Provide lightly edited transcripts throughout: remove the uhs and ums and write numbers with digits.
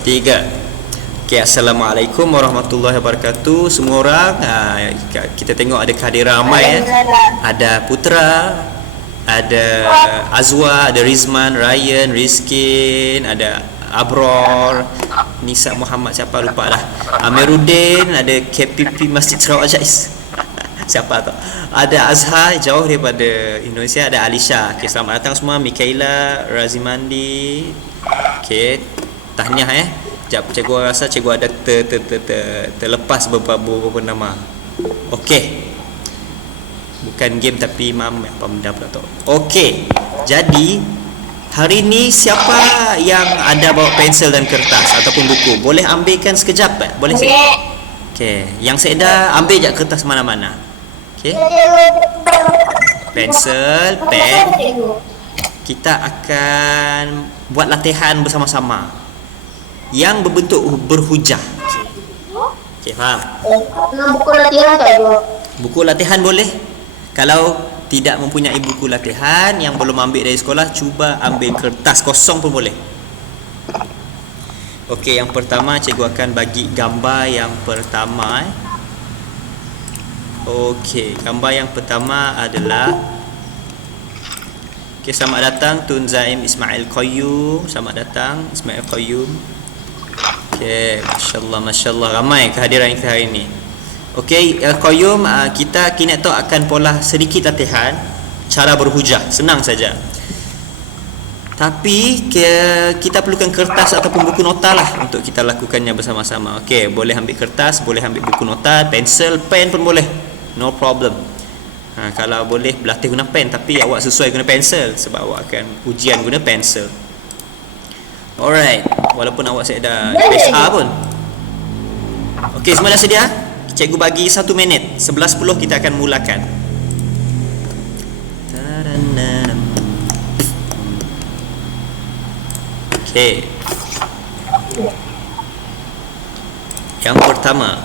Tiga. Okay, Assalamualaikum warahmatullahi wabarakatuh semua orang. Kita tengok ada kehadiran ramai. Ada Putra, ada Azwa, ada Rizman, Ryan, Rizkin, ada Abror, Nisa Muhammad, siapa lupa lah, Amiruddin, ada KPP Masjid Sarawak Jais. Siapa tu? Ada Azhar jauh daripada Indonesia, ada Alisha. Okay, selamat datang semua. Mikaela, Razimandi. Okay, tahniah Sekejap, cikgu rasa cikgu ada terlepas beberapa nama. Okey. Bukan game tapi apa benda pula tu. Okey. Jadi hari ni siapa yang ada bawa pensel dan kertas ataupun buku, boleh ambilkan sekejap boleh sini. Okey, yang saya dah ambil je kertas mana-mana. Okey. Pensel, pen. Kita akan buat latihan bersama-sama yang berbentuk berhujah. Okey, faham? Buku latihan tak ibu? Buku latihan boleh. Kalau tidak mempunyai buku latihan yang belum ambil dari sekolah, cuba ambil kertas kosong pun boleh. Okey, yang pertama cikgu akan bagi gambar yang pertama. Okey, gambar yang pertama adalah, okey, selamat datang Tun Zaim Ismail Qayyum. Selamat datang Ismail Qayyum. Okay, masya-Allah ramai kehadiran kita hari ini. Okey, Qayyum, kita kini tu akan pola sedikit latihan cara berhujah, senang saja. Tapi kita perlukan kertas ataupun buku nota lah untuk kita lakukannya bersama-sama. Okey, boleh ambil kertas, boleh ambil buku nota, pensel, pen pun boleh. No problem. Kalau boleh berlatih guna pen, tapi awak sesuai guna pensel sebab awak akan ujian guna pensel. Alright, walaupun awak saya dah PSA pun. Okey, semua dah sedia? Cikgu bagi 1 minit. 11.10 kita akan mulakan. Okey. Yang pertama,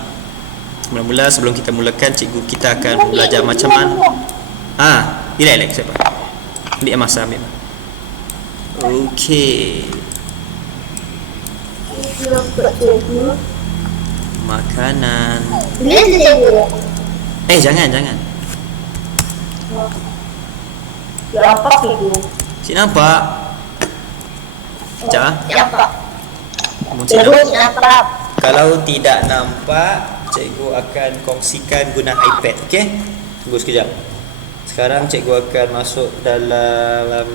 mula-mula sebelum kita mulakan, cikgu kita akan belajar macam mana. Relax siapa? Ambil masa, ambil. Okey. Makanan. Jangan. Nampak ibu? Si nampak? Sekejap. Nampak. Nampak. Kalau tidak nampak, cikgu akan kongsikan guna iPad. Okey? Tunggu sekejap. Sekarang cikgu akan masuk dalam.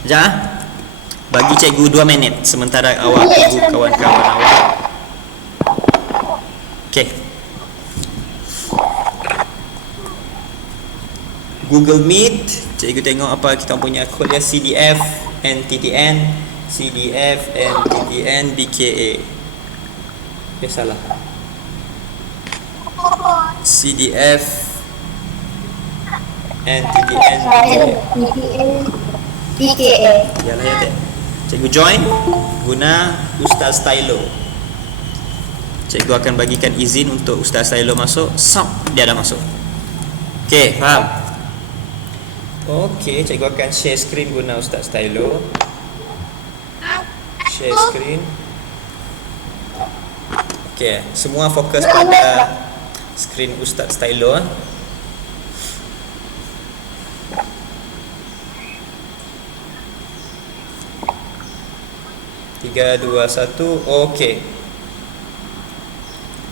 Sekejap. Bagi cikgu 2 minit sementara awak tunggu kawan-kawan awak. Okey. Google Meet, cikgu tengok apa kita punya kod dia, CDF NTTN, CDF NTTN BKA. Salah. CDF NTTN BKA. Yalah ya tak. Cikgu join guna Ustaz Stylo. Cikgu akan bagikan izin untuk Ustaz Stylo masuk. Dia dah masuk. Okey, faham? Okey, cikgu akan share screen guna Ustaz Stylo. Share screen. Okey, semua fokus pada screen Ustaz Stylo. 3, 2, 1. Okey.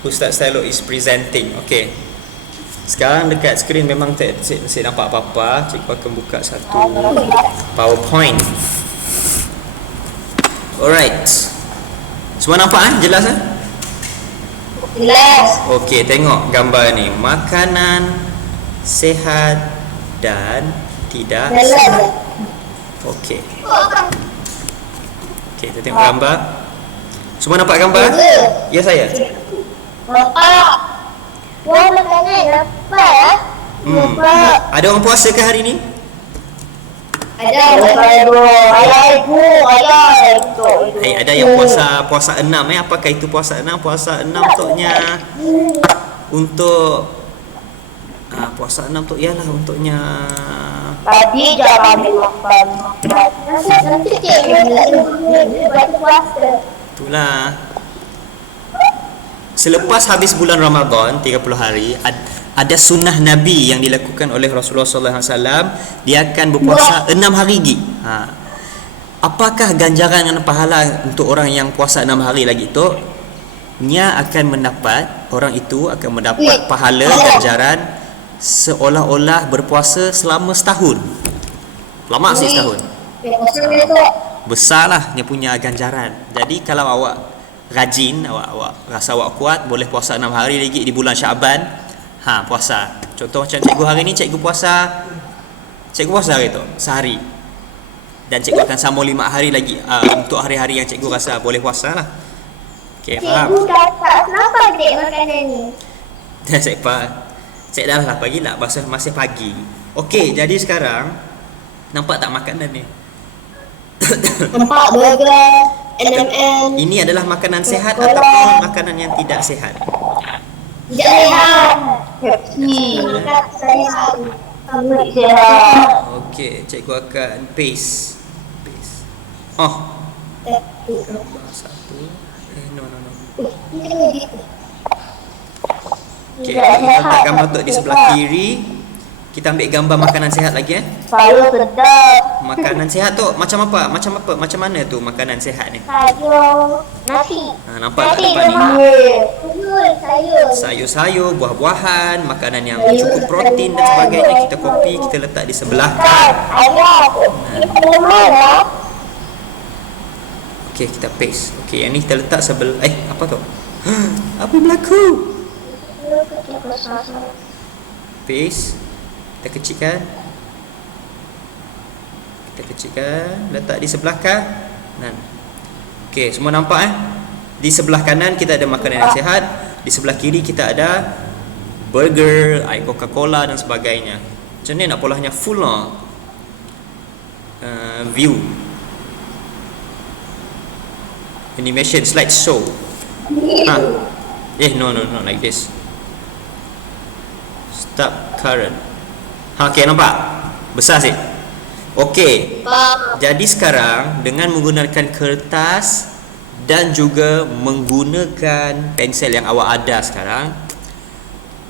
Ustaz Stylo is presenting. Okey. Sekarang dekat skrin memang tak nampak apa-apa. Cikgu akan buka satu PowerPoint. Alright. Semua nampak jelas Jelas. Okey, tengok gambar ni. Makanan sihat dan tidak sihat. Okey. Okey, kita tengok gambar. Semua nampak gambar? Ya saya. Nampak. Wah, makanan nampak ya? Nampak. Ada orang puasa ke hari ni? Ada. Ada yang puasa 6 Apakah itu puasa 6? Puasa 6 untuknya untuk Puasa 6 tu ialah untuknya Tadi jangan ambil makan. Nanti cik baca puasa. itulah. Selepas habis bulan Ramadan 30 hari ada sunnah Nabi yang dilakukan oleh Rasulullah sallallahu alaihi wasallam. Dia akan berpuasa 6 hari lagi. Apakah ganjaran dan pahala untuk orang yang puasa 6 hari lagi tu? Nya akan mendapat, orang itu akan mendapat pahala ganjaran seolah-olah berpuasa selama setahun. Lama sih setahun. Besarlah dia punya ganjaran. Jadi kalau awak rajin, awak rasa awak kuat, boleh puasa 6 hari lagi di bulan Syaban. Puasa. Contoh macam cikgu hari ni, cikgu puasa hari tu sehari. Dan cikgu akan sambung 5 hari lagi untuk hari-hari yang cikgu rasa boleh puasa lah. Okey, faham? Cikgu kata kenapa adik makanan ni? Saya dah lah pagi nak masih pagi. Okey, jadi sekarang nampak tak makanan ni? Nampak burger, NMN. Ini adalah makanan sehat ataupun makanan yang tidak sehat? Tidak sehat. Pepsi. Sehat. Ambil sehat. Okey, cikgu akan paste. Gambar satu. No. Ini Okey, kita letak gambar tu di sebelah kiri. Kita ambil gambar makanan sehat lagi sayur sedap. Makanan sehat tu macam apa? Macam mana tu makanan sehat ni? Sayur, nasi. Nampak tak Nasi depan ni? sayur. Sayur-sayur, buah-buahan, makanan yang cukup protein dan sebagainya. Kita copy, kita letak di sebelah kan. Okey, kita paste. Okey, yang ni kita letak sebelah apa tu? Apa yang berlaku? Paste. Kita kecilkan, letak di sebelah kanan. Okey, semua nampak Di sebelah kanan kita ada makanan yang sihat, di sebelah kiri kita ada burger, air Coca-Cola dan sebagainya. Macam ni nak polanya full lah. View. Animation slide show. No, like this. Stop current. Okey, nampak? Besar sih. Okey. Jadi sekarang dengan menggunakan kertas dan juga menggunakan pensel yang awak ada sekarang,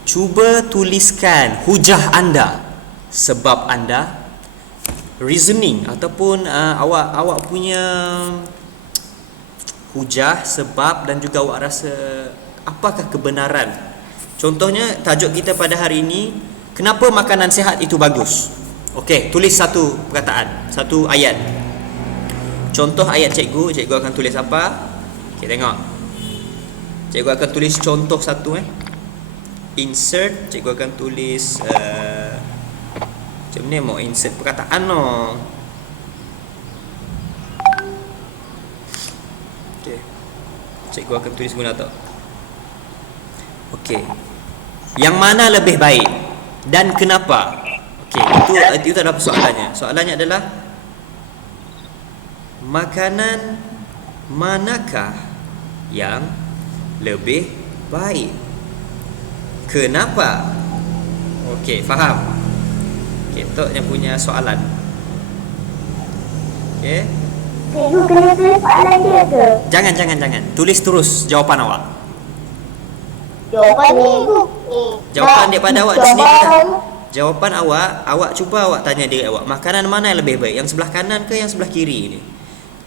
cuba tuliskan hujah anda, sebab anda, reasoning ataupun awak punya hujah, sebab dan juga awak rasa apakah kebenaran. Contohnya tajuk kita pada hari ini, kenapa makanan sihat itu bagus. Okey, tulis satu perkataan, satu ayat. Contoh ayat cikgu akan tulis apa? Okey, tengok. Cikgu akan tulis contoh satu Insert, cikgu akan tulis macam ni mau insert perkataan Okey. Cikgu akan tulis guna tu. Okey. Yang mana lebih baik dan kenapa? Okey, itu adalah soalannya. Soalannya adalah makanan manakah yang lebih baik? Kenapa? Okey, faham? Okey, tu yang punya soalan. Okey. Cikgu kena tulis soalan dia ke? Jangan. Tulis terus jawapan awak. Jawapan ni. Jawapan daripada awak sendiri lah. Jawapan awak cuba awak tanya diri awak, makanan mana yang lebih baik, yang sebelah kanan ke yang sebelah kiri ni?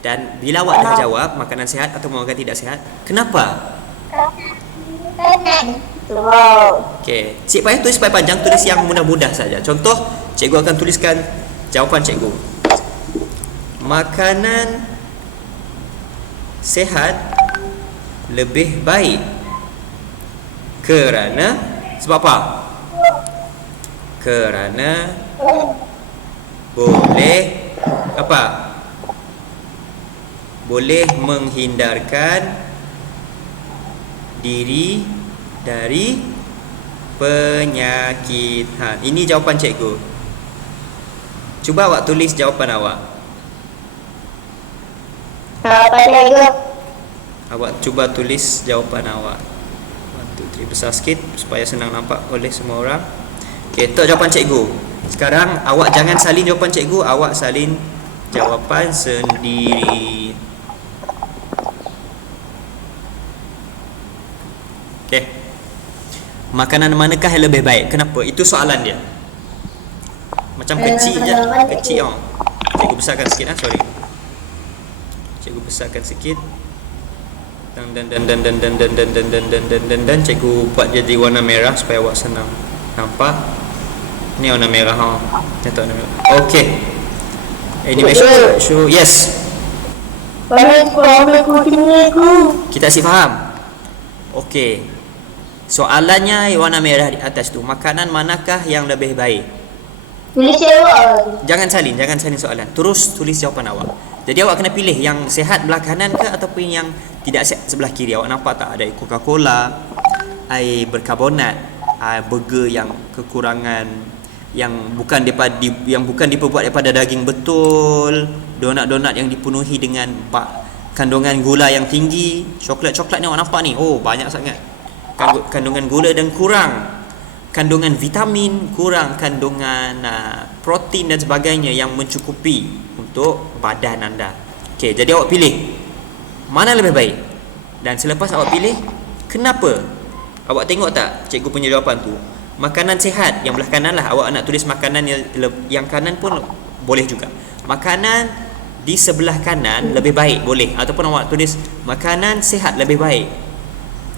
Dan bila awak dah jawab makanan sihat atau makanan tidak sihat, kenapa? Kanan. Okey, cik payah tulis panjang, tulis yang mudah-mudah saja. Contoh, cikgu akan tuliskan jawapan cikgu. Makanan sihat lebih baik kerana sebab apa? Kerana boleh apa? Boleh menghindarkan diri dari penyakit. Ini jawapan cikgu. Cuba awak tulis jawapan awak. Awak cuba tulis jawapan awak. 1, 2, 3 besar sikit supaya senang nampak oleh semua orang. Okey, tu jawapan cikgu. Sekarang awak jangan salin jawapan cikgu, awak salin jawapan sendiri. Okey. Makanan manakah yang lebih baik? Kenapa? Itu soalan dia. Macam kecil je, kecil oh. Cikgu besarkan sikit sorry. Cikgu besarkan sikit. Dan cikgu buat jadi warna merah supaya awak senang nampak. Ni warna merah ha. Contoh warna merah. Okey. Animation show yes. Kita asyik faham. Okey. Soalannya warna merah di atas tu. Makanan manakah yang lebih baik? Tulis jawab. Jangan salin soalan. Terus tulis jawapan awak. Jadi awak kena pilih yang sihat belah kanan ke ataupun yang tidak sihat sebelah kiri. Awak nampak tak ada Coca-Cola, air berkarbonat, burger yang kekurangan yang bukan diperbuat daripada daging betul, donat-donat yang dipenuhi dengan kandungan gula yang tinggi, coklat-coklat ni awak nampak ni. Oh, banyak sangat. Kandungan gula dan kurang kandungan vitamin, kurang kandungan protein dan sebagainya yang mencukupi untuk badan anda. Okey, jadi awak pilih mana lebih baik. Dan selepas awak pilih, kenapa? Awak tengok tak cikgu punya jawapan tu? Makanan sihat yang belah kanan lah. Awak nak tulis makanan yang kanan pun boleh juga. Makanan di sebelah kanan lebih baik boleh, ataupun awak tulis makanan sihat lebih baik.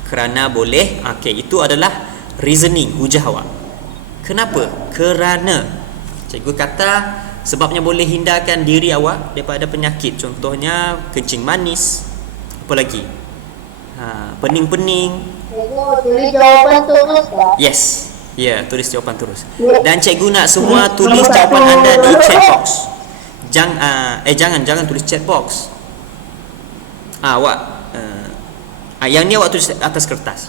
Kerana boleh. Okey, itu adalah reasoning, hujah awak. Kenapa? Kerana cikgu kata sebabnya boleh hindarkan diri awak daripada penyakit. Contohnya kencing manis. Apa lagi? Pening-pening. Cikgu tulis jawapan terus tak? Yes. Ya, tulis jawapan terus. Dan cikgu nak semua tulis jawapan anda di chat box. Jangan tulis chat box. Awak yang ni awak tulis atas kertas.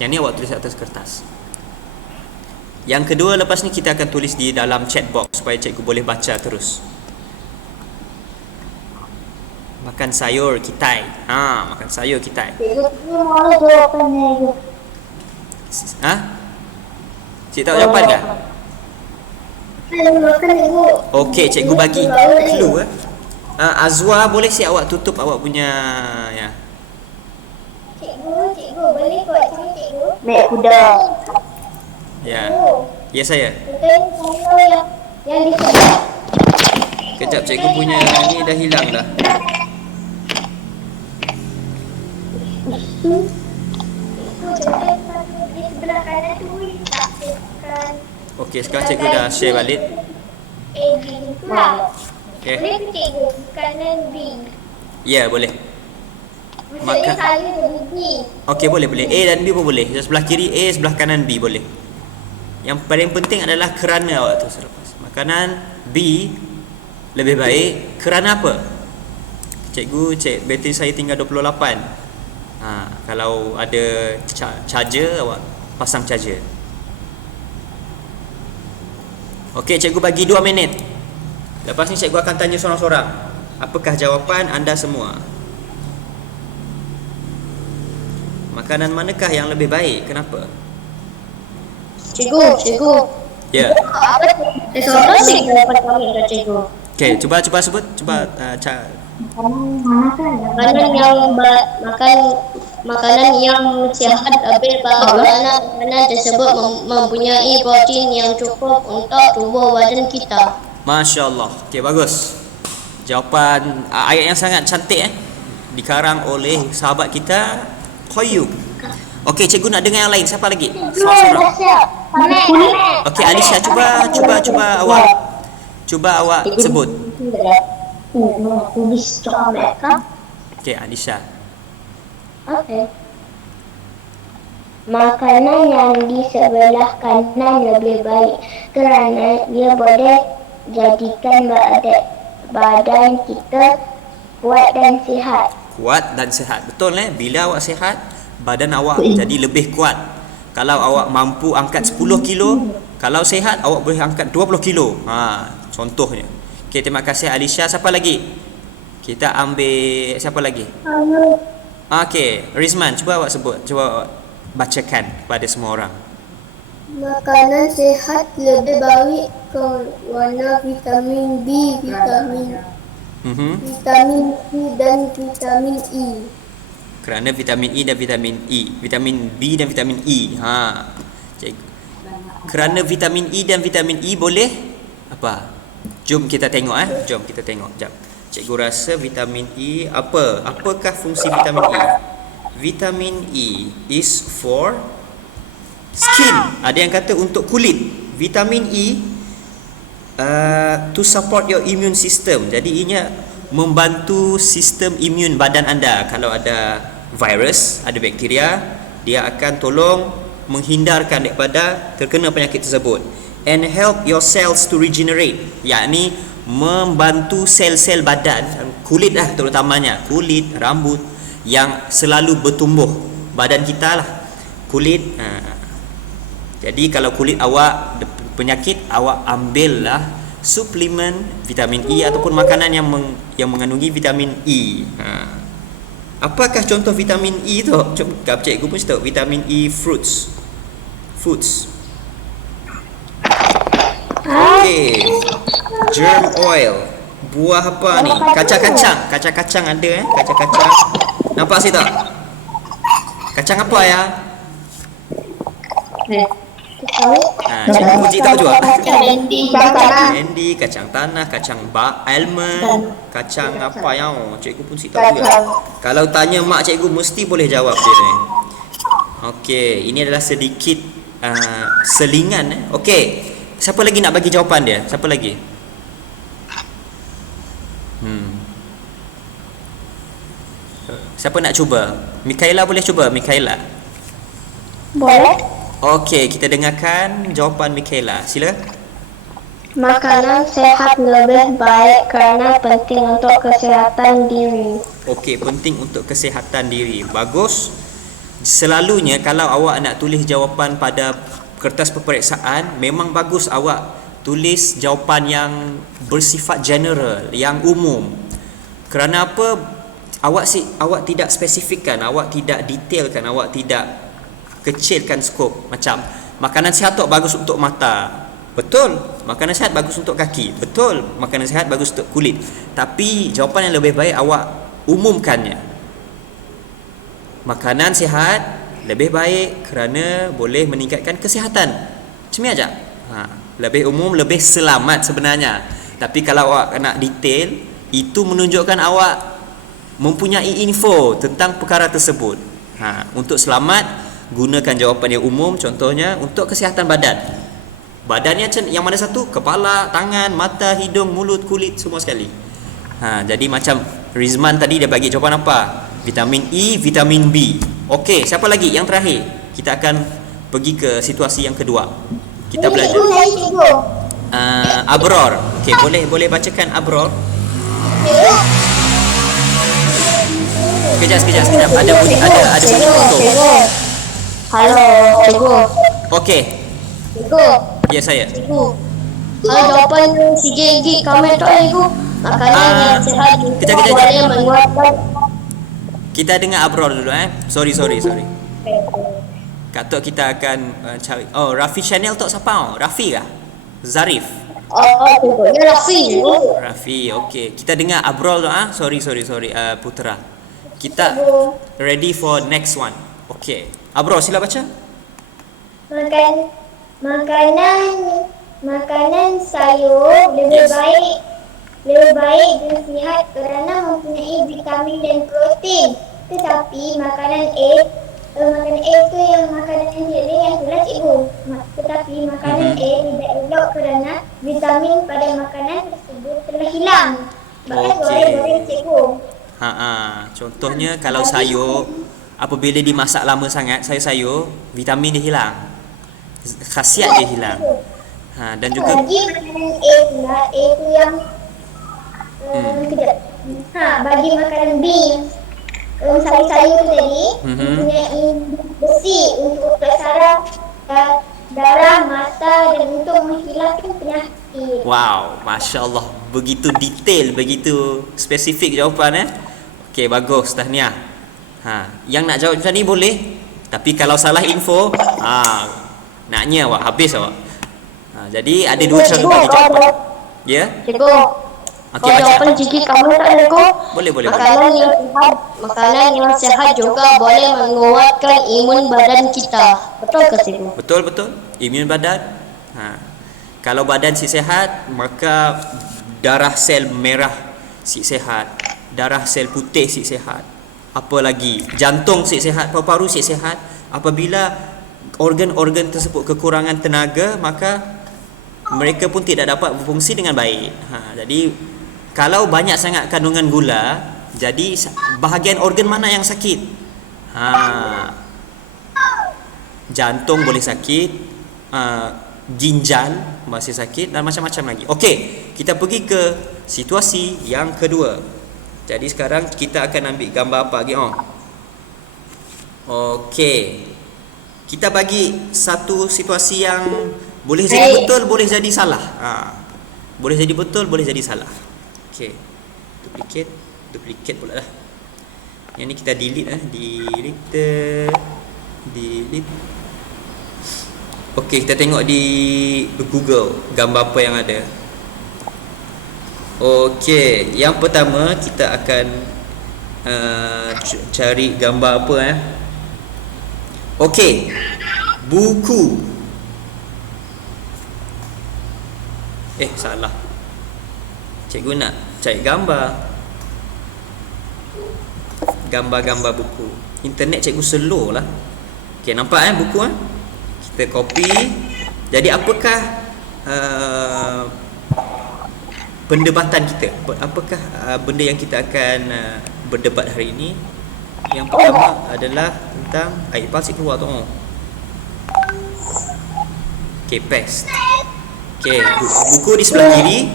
Yang kedua, lepas ni kita akan tulis di dalam chat box supaya cikgu boleh baca terus. Makan sayur kitai. Makan sayur kitai. Cikgu mana jawapannya? Cik tahu jawapan tak? Okey, cikgu bagi clue. Azwa, boleh si awak tutup awak punya ya. Cikgu boleh buat sini cikgu? Mek kuda. Ya. Ya saya. Yang di sebelah. Kejap, cikgu punya ni dah hilang dah. Di sebelah kanan tu takkan. Okey, sekarang cikgu dah share balik. B pula. Okey. Boleh ke cikgu? Kanan B. Ya, boleh. Maksudnya saya jadi B. Okey, boleh. A dan B pun boleh. Sebelah kiri A, sebelah kanan B boleh. Yang paling penting adalah kerana awak tu selepas. Makanan B lebih baik kerana apa? Cikgu cek bateri saya tinggal 28. Kalau ada charger, awak pasang charger. Okey, cikgu bagi 2 minit. Lepas ni cikgu akan tanya seorang-seorang. Apakah jawapan anda semua? Makanan manakah yang lebih baik? Kenapa? Cikgu. Ya. Apa? Sesuatu sih dapat kami ke cikgu. Okey, cuba sebut. Makanan yang sihat apabila makanan tersebut mempunyai protein yang cukup untuk tubuh badan kita. Masya-Allah. Okey, bagus. Jawapan ayat yang sangat cantik dikarang oleh sahabat kita Qayyum. Okey, cikgu nak dengar yang lain. Siapa lagi? Seorang-seorang. Okey, Alisha, cuba awak sebut. Tulis coklat kah? Okey, Alisha. Okey. Makanan yang di sebelah kanan lebih baik kerana ia boleh jadikan badan kita kuat dan sihat. Kuat dan sihat. Betul bila awak sihat, badan awak jadi lebih kuat. Kalau awak mampu angkat 10 kilo, kalau sihat awak boleh angkat 20 kilo. Contohnya. Okey, terima kasih Alisha. Siapa lagi? Kita ambil siapa lagi? Okey, Rizman, cuba awak sebut. Cuba awak bacakan kepada semua orang. Makanan sehat lebih baik kerana vitamin B, vitamin C dan vitamin E. Kerana vitamin E dan vitamin E, vitamin B dan vitamin E. Cikgu. Kerana vitamin E dan vitamin E boleh apa? Jom kita tengok Jom kita tengok. Jap. Cikgu rasa vitamin E apa? Apakah fungsi vitamin E? Vitamin E is for skin. Ada yang kata untuk kulit. Vitamin E to support your immune system. Jadi ianya membantu sistem imun badan anda. Kalau ada virus, ada bakteria, dia akan tolong menghindarkan daripada terkena penyakit tersebut. And help your cells to regenerate, yakni membantu sel-sel badan, kulit terutamanya, kulit, rambut yang selalu bertumbuh. Badan kita lah kulit. Jadi kalau kulit awak penyakit, awak ambillah suplemen vitamin E ataupun makanan yang mengandungi vitamin E. Apakah contoh vitamin E tu? Cuba cikgu pun tahu. Vitamin E foods. Okay. Germ oil. Buah apa ni? Kacang-kacang. Kacang-kacang ada Kacang-kacang. Nampak sih tak? Kacang apa ya? Cikgu Puji tahu juga. Candy, kacang tanah, kacang almond, kacang apa yang cikgu pun si tahu juga. Kalau tanya mak cikgu mesti boleh jawab dia ni. Okey, ini adalah sedikit selingan. Okey, siapa lagi nak bagi jawapan dia? Siapa lagi? Siapa nak cuba? Mikaela boleh cuba, Mikaela. Boleh. Okey, kita dengarkan jawapan Mikaela. Sila. Makanan sehat lebih baik kerana penting untuk kesihatan diri. Okey, penting untuk kesihatan diri. Bagus. Selalunya kalau awak nak tulis jawapan pada kertas peperiksaan, memang bagus awak tulis jawapan yang bersifat general, yang umum. Kerana apa? Awak tidak spesifikkan, awak tidak detailkan, awak tidak kecilkan skop. Macam makanan sihat tu bagus untuk mata, betul. Makanan sihat bagus untuk kaki, betul. Makanan sihat bagus untuk kulit. Tapi jawapan yang lebih baik awak umumkannya. Makanan sihat lebih baik kerana boleh meningkatkan kesihatan. Macam ni aja. Lebih umum, lebih selamat sebenarnya. Tapi kalau awak nak detail, itu menunjukkan awak mempunyai info tentang perkara tersebut. Untuk selamat, gunakan jawapan yang umum. Contohnya untuk kesihatan badan. Badannya yang mana satu? Kepala, tangan, mata, hidung, mulut, kulit, semua sekali. Jadi macam Rizman tadi dia bagi jawapan apa? Vitamin E, vitamin B. Okey, siapa lagi? Yang terakhir. Kita akan pergi ke situasi yang kedua. Kita belajar. Abror. Okey, boleh bacakan Abror. Kejap. Ada bunyi foto. Halo, cikgu. Okey. Cikgu. Ya, saya. Cikgu. Kalau jawapan sikit-sikit komen tak cikgu. Makanan yang sihat juga boleh menguatkan. Kita dengar Abror dulu Sorry. Kak Tok kita akan cari. Rafi Chanel Tok siapa? Rafi kah? Zarif. Cikgunya Rafi, okey. Kita dengar Abror tu Sorry Putera. Kita ready for next one. Okey. Abror sila baca. Makanan sayur lebih baik dan sihat kerana mempunyai vitamin dan protein. Tetapi makanan itu yang makanan yang itulah cikgu. Tetapi makanan tidak elok kerana vitamin pada makanan tersebut telah hilang. Bahkan goreng cikgu. Contohnya kalau sayur apabila dimasak lama sangat, sayur vitamin dia hilang. Khasiat dia hilang. Dan juga bagi makanan itu yang bagi makanan B sayur-sayur tu tadi mempunyai besi untuk saraf darah, mata dan untuk menghilangkan penyakit. Wow, Masya Allah. Begitu detail, begitu spesifik jawapan Okey, bagus, tahniah. Yang nak jawab macam ni boleh. Tapi kalau salah info, Naknya awak habis awak. Jadi ada dua cara bagi jawapan. Ya? Cikgu, Okey, kalau baca. jawapan Jiki kamu tak ada kok. Boleh. Makanan yang sehat juga boleh menguatkan imun badan kita. Betul ke cikgu? Betul. Imun badan. Kalau badan si sehat, maka darah sel merah si sehat, darah sel putih si sehat. Apa lagi? Jantung si sehat, paru-paru si sehat. Apabila organ-organ tersebut kekurangan tenaga, maka mereka pun tidak dapat berfungsi dengan baik. Jadi kalau banyak sangat kandungan gula, jadi bahagian organ mana yang sakit? Jantung boleh sakit, ginjal masih sakit dan macam-macam lagi. Okey, kita pergi ke situasi yang kedua. Jadi sekarang kita akan ambil gambar apa lagi? Okey. Kita bagi satu situasi yang boleh jadi betul, boleh jadi salah. Boleh jadi betul, boleh jadi salah. Okey. Duplicate pula lah. Yang ni kita delete. Okey, kita tengok di Google gambar apa yang ada. Okey, yang pertama kita akan cari gambar apa Okey, buku. Salah. Cikgu nak cari gambar buku. Internet cikgu slow lah. Okey, nampak buku kita copy. Jadi apakah pendebatan kita? Apakah benda yang kita akan berdebat hari ini? Yang pertama adalah tentang air palsik keluar tu. Okey, paste. Okey, buku di sebelah kiri.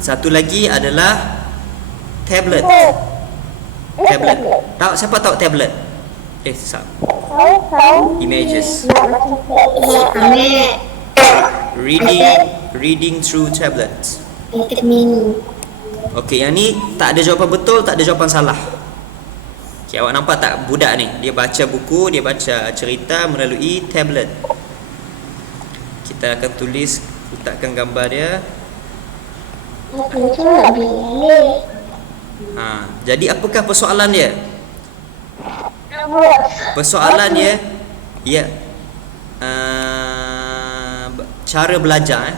Satu lagi adalah tablet. Tahu siapa tahu tablet? Images. Reading through tablets. Okey, yang ni tak ada jawapan betul, tak ada jawapan salah. Okey, awak nampak tak budak ni? Dia baca buku, dia baca cerita melalui tablet. Kita akan tulis, letakkan gambar dia. Jadi apakah persoalan dia? Persoalan dia cara belajar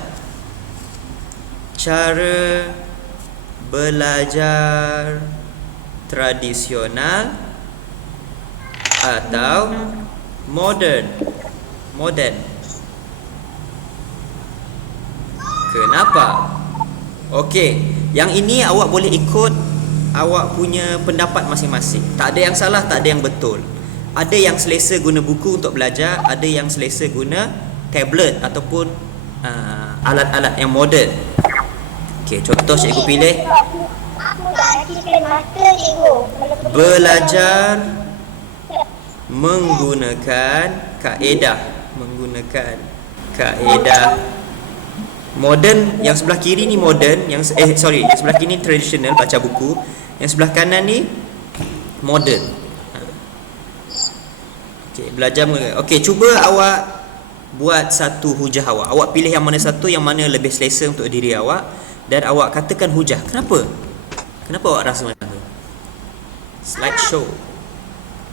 cara belajar tradisional atau moden. Kenapa? Okey, yang ini awak boleh ikut awak punya pendapat masing-masing. Tak ada yang salah, tak ada yang betul. Ada yang selesa guna buku untuk belajar, ada yang selesa guna tablet ataupun alat-alat yang moden. Okey, contoh cikgu pilih belajar menggunakan kaedah moden. Yang sebelah kiri ni moden, yang sebelah kiri ni tradisional baca buku, yang sebelah kanan ni moden. Okey, belajar menggunakan. Okey, cuba awak buat satu hujah awak. Awak pilih yang mana satu, yang mana lebih selesa untuk diri awak, dan awak katakan hujah. Kenapa awak rasa macam tu? Slideshow.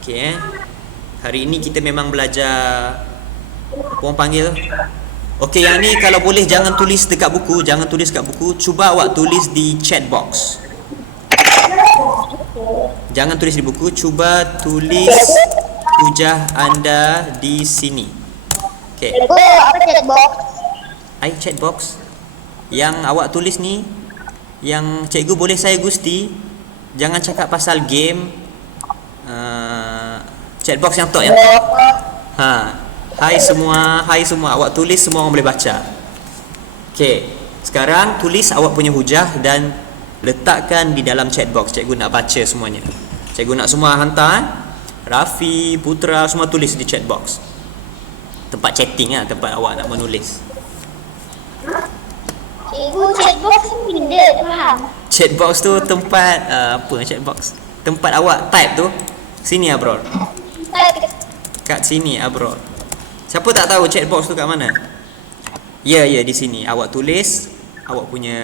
Okey, hari ini kita memang belajar apa orang panggil. Okey, yang ni kalau boleh jangan tulis dekat buku, cuba awak tulis di chat box. Jangan tulis di buku, cuba tulis hujah anda di sini. Okey. Apa chat box? Chat box yang awak tulis ni, yang cikgu boleh saya gusti, jangan cakap pasal game. Chat box yang tok ya. Hai semua, awak tulis, semua orang boleh baca. Okey, sekarang tulis awak punya hujah dan letakkan di dalam chat box. Cikgu nak baca semuanya. Cikgu nak semua hantar. Rafi, Putra, semua tulis di chat box. Tempat chatting tempat awak nak menulis. Cikgu, chat box ni benda, tak faham. Chat box tu tempat apa chat box? Tempat awak type tu. Sini Abror. Kat sini Abror. Siapa tak tahu chat box tu kat mana? Ya, di sini. Awak tulis awak punya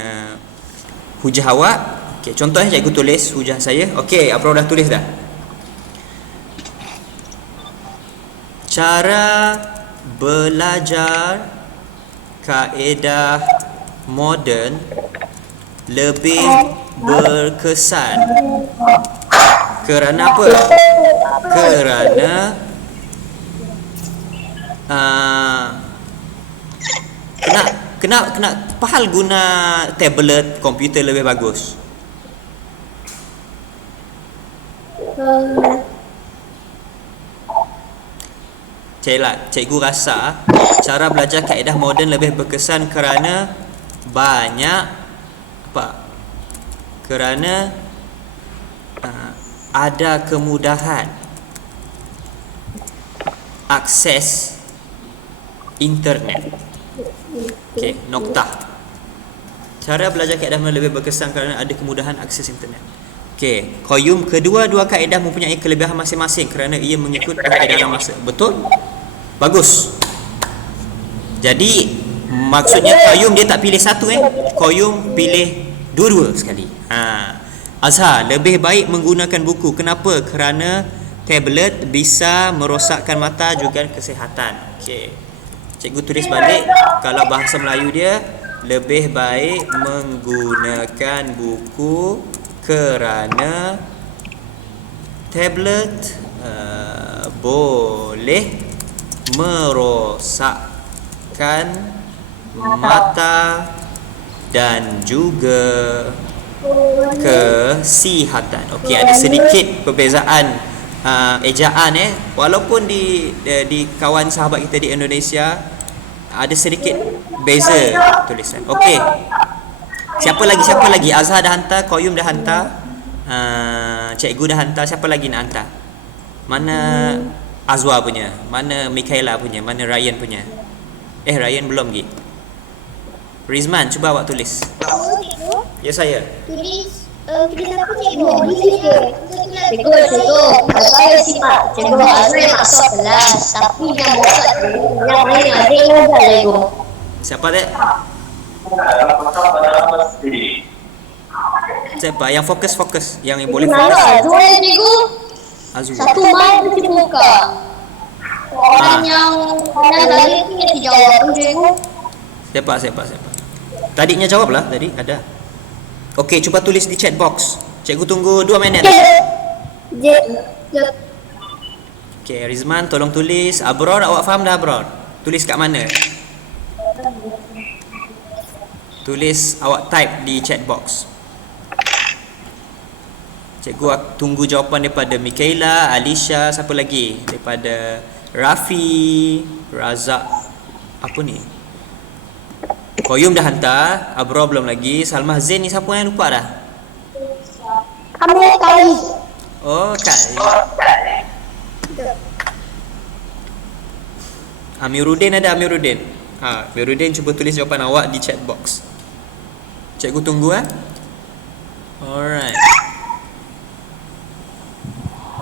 hujah awak. Okey, contohnya cikgu tulis hujah saya. Okey, Abrar dah tulis dah. Cara belajar kaedah moden lebih berkesan. Kerana apa? Kerana kena pahal guna tablet, komputer lebih bagus. Cikgu rasa cara belajar kaedah moden lebih berkesan kerana banyak kerana ada kemudahan akses internet. Okey, noktah. Cara belajar kaedah moden lebih berkesan kerana ada kemudahan akses internet. Okey, qayyum, kedua-dua kaedah mempunyai kelebihan masing-masing kerana ia mengikut peredaran masa. Betul? Bagus. Jadi maksudnya qayyum dia tak pilih satu qayyum pilih dua-dua sekali. Azhar, lebih baik menggunakan buku. Kenapa? Kerana tablet bisa merosakkan mata juga kesihatan. Okey, cikgu tulis balik. Kalau bahasa Melayu dia, lebih baik menggunakan buku kerana tablet boleh merosakkan mata dan juga kesihatan. Okey, ada sedikit perbezaan ejaan walaupun di kawan sahabat kita di Indonesia ada sedikit beza tulisan. Okey, siapa lagi? Azhar dah hantar, Qayyum dah hantar, cikgu dah hantar. Siapa lagi nak hantar? Mana Azwa punya? Mana Mikaela punya? Mana Ryan punya? Ryan belum lagi. Rizman, cuba awak tulis. Ya, saya. Tulis apa cikgu? Cikgu, saya sih Pak. Cikgu Azri masuk kelas, tapi yang masuk yang lain adik yang ada cikgu. Siapa dek? Siapa? Yang fokus. Yang boleh fokus. Mana? Dua cikgu. Azwa. Satu mic mesti buka. Orang yang tadi tu yang dijawab tu cikgu. Siapa? Tadinya jawablah tadi ada. Okey, cuba tulis di chat box. Cikgu tunggu 2 minit. Okey, Rizman tolong tulis. Abrar, awak faham dah Abrar? Tulis kat mana? Tulis, awak type di chat box. Cikgu tunggu jawapan daripada Mikaela, Alisha, siapa lagi? Daripada Rafi, Razak. Apa ni? Qayyum dah hantar, Abrar belum lagi. Salmah Zain ni siapa yang lupa dah? Kamu kali. Oh, Kak. Amiruddin ada Amiruddin. Amiruddin cuba tulis jawapan awak di chat box. Cikgu tunggu Alright.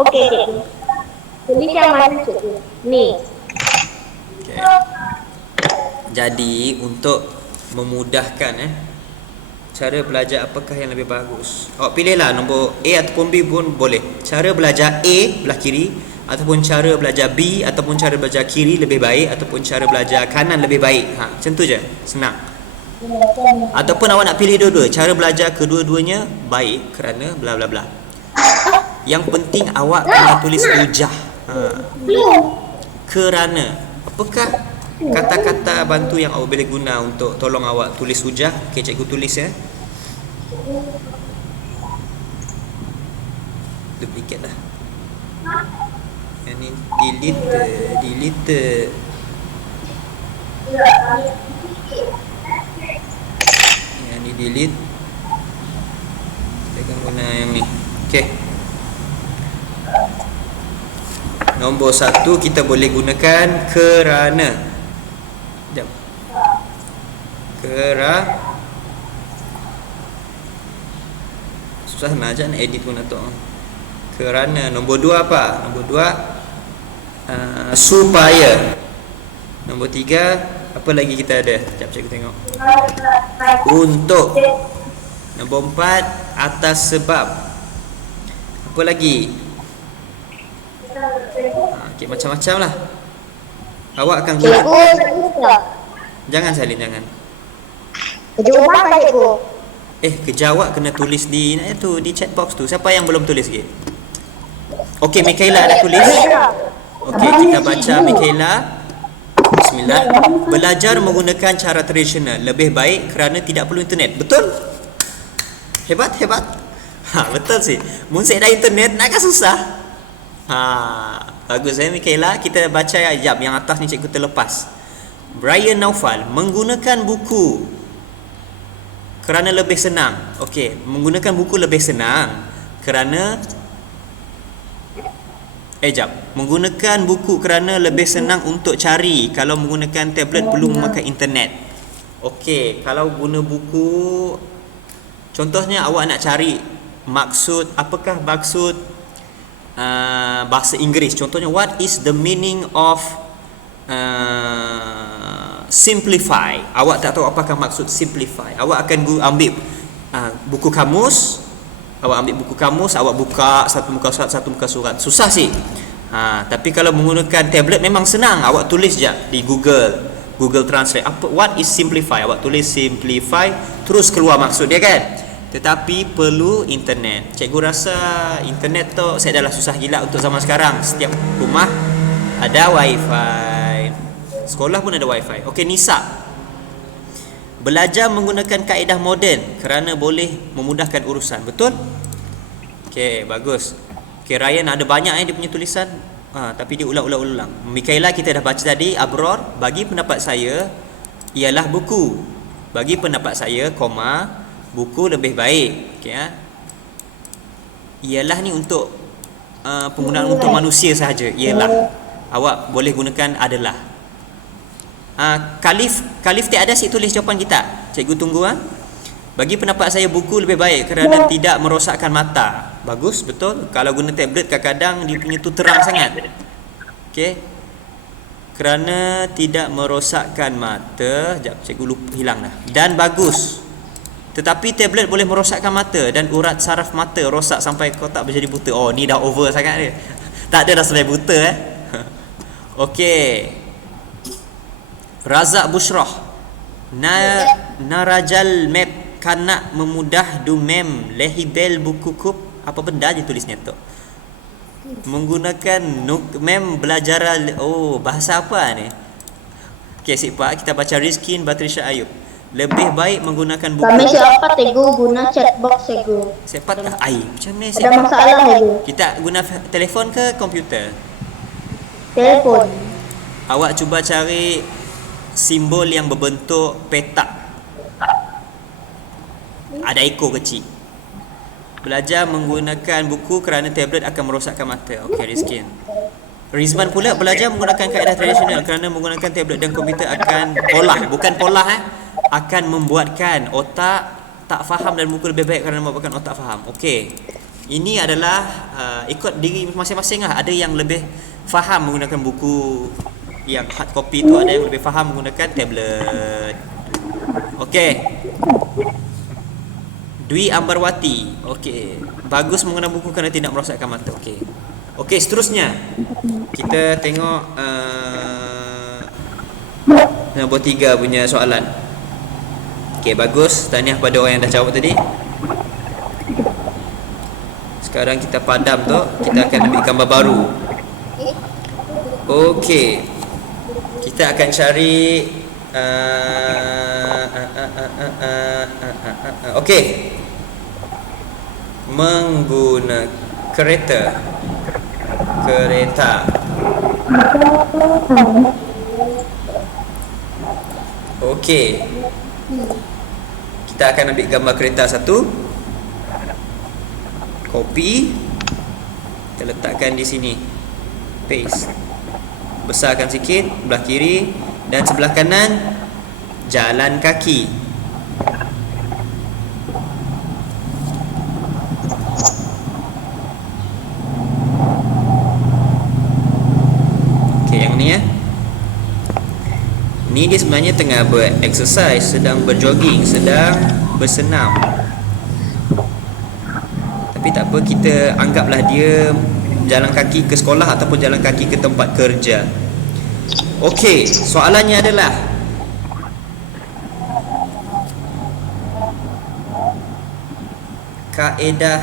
Okey. Tulis yang mana cikgu? Ni. Okay. Jadi untuk memudahkan cara belajar apakah yang lebih bagus, awak pilihlah nombor A ataupun B pun boleh. Cara belajar A belah kiri, ataupun cara belajar B, ataupun cara belajar kiri lebih baik, ataupun cara belajar kanan lebih baik. Macam tu je, senang. Ataupun awak nak pilih dua-dua, cara belajar kedua-duanya baik kerana bla bla bla. Yang penting awak kena tulis hujah. Kerana apakah kata-kata bantu yang awak boleh guna untuk tolong awak tulis hujah? Okey, cikgu tulis duplicate lah. Yang ni delete. Yang ni delete. Kita akan guna yang ni. Okey. Nombor 1 kita boleh gunakan kerana. Susah nak aja nak edit pun atau. Kerana. Nombor 2 apa? Nombor 2 supaya. Nombor 3, apa lagi kita ada? Sekejap cikgu tengok. Untuk. Nombor 4, atas sebab. Apa lagi? Okay, macam-macam lah. Awak akan guna. Cikgu, Jangan Salin, jangan. jawapan tak cikgu? Kejawab kena tulis di di chat box tu. Siapa yang belum tulis lagi? Okey, Mikaela dah tulis. Okey, kita baca Mikaela. Bismillah. Belajar menggunakan cara tradisional lebih baik kerana tidak perlu internet. Betul? Hebat. Betul sih. Mun saya ada internet nakkan susah. Bagus Mikaela. Kita baca jap yang atas ni cikgu terlepas. Brian Naufal, menggunakan buku kerana lebih senang. Okey, menggunakan buku lebih senang kerana menggunakan buku kerana lebih senang untuk cari. Kalau menggunakan tablet perlu memakai internet. Okey, kalau guna buku, contohnya awak nak cari apakah maksud bahasa Inggeris. Contohnya, what is the meaning of simplify. Awak tak tahu apakah maksud simplify. Awak akan ambil buku kamus. Awak buka satu muka surat. Susah sih. Tapi kalau menggunakan tablet memang senang. Awak tulis je di Google Translate. What is simplify? Awak tulis simplify, terus keluar maksud dia kan. Tetapi perlu internet. Cikgu rasa internet tu saya dah susah gila untuk zaman sekarang. Setiap rumah ada wifi. Sekolah pun ada wifi. Okey, Nisa. Belajar menggunakan kaedah moden kerana boleh memudahkan urusan. Betul? Okey, bagus. Okey, Ryan ada banyak dia punya tulisan. Tapi dia ulang. Mikaela kita dah baca tadi. Abror, bagi pendapat saya ialah buku. Bagi pendapat saya, buku lebih baik. Okey Ialah ni untuk penggunaan untuk manusia sahaja. Ialah. Awak boleh gunakan adalah. Khalif tiada si tulis jawapan kita. Cikgu tunggu. Bagi pendapat saya buku lebih baik kerana tidak merosakkan mata. Bagus, betul. Kalau guna tablet kadang-kadang dia punya tu terang sangat. Okey. Kerana tidak merosakkan mata. Sekejap, cikgu lupa hilang dah. Dan bagus. Tetapi tablet boleh merosakkan mata dan urat saraf mata rosak sampai kotak menjadi buta. Oh, ni dah over sangat dia. Tak ada dah sampai buta Okey. Razak Bushrah, Narajal map kanak memudah dumem lehibel buku kup. Apa benda je tulisnya tu? Menggunakan mem belajar. Bahasa apa ni? Okey, Pak, kita baca Rizkin Batrisha Ayub. Lebih baik menggunakan buku. Kami siapa cikgu guna chat box cikgu. Sepat macam ni Ada masalah cikgu. Kita guna telefon ke komputer? Telefon. Awak cuba cari simbol yang berbentuk petak. Ada ekor kecil. Belajar menggunakan buku kerana tablet akan merosakkan mata. Okey, Rizkin. Rizman pula, belajar menggunakan kaedah tradisional kerana menggunakan tablet dan komputer akan akan membuatkan otak tak faham dan buku lebih baik kerana membuatkan otak faham. Okey. Ini adalah ikut diri masing-masing lah. Ada yang lebih faham menggunakan buku yang hard copy tu, ada yang lebih faham menggunakan tablet. Okey. Dwi Ambarwati. Okey. Bagus menggunakan buku kerana tidak merosakkan mata. Okey. Okey, seterusnya kita tengok nombor 3 punya soalan. Okey, bagus. Tahniah pada orang yang dah jawab tadi. Sekarang kita padam tu, kita akan ambil gambar baru. Okey. Kita akan cari okey. Menggunakan kereta. Okey. Kita akan ambil gambar kereta satu. Copy. Kita letakkan di sini. Paste. Besarkan sikit belah kiri dan sebelah kanan jalan kaki. Okey, yang ni Ni dia sebenarnya tengah ber-exercise, sedang berjogging, sedang bersenam. Tapi tak apa, kita anggaplah dia jalan kaki ke sekolah ataupun jalan kaki ke tempat kerja. Okey, soalannya adalah kaedah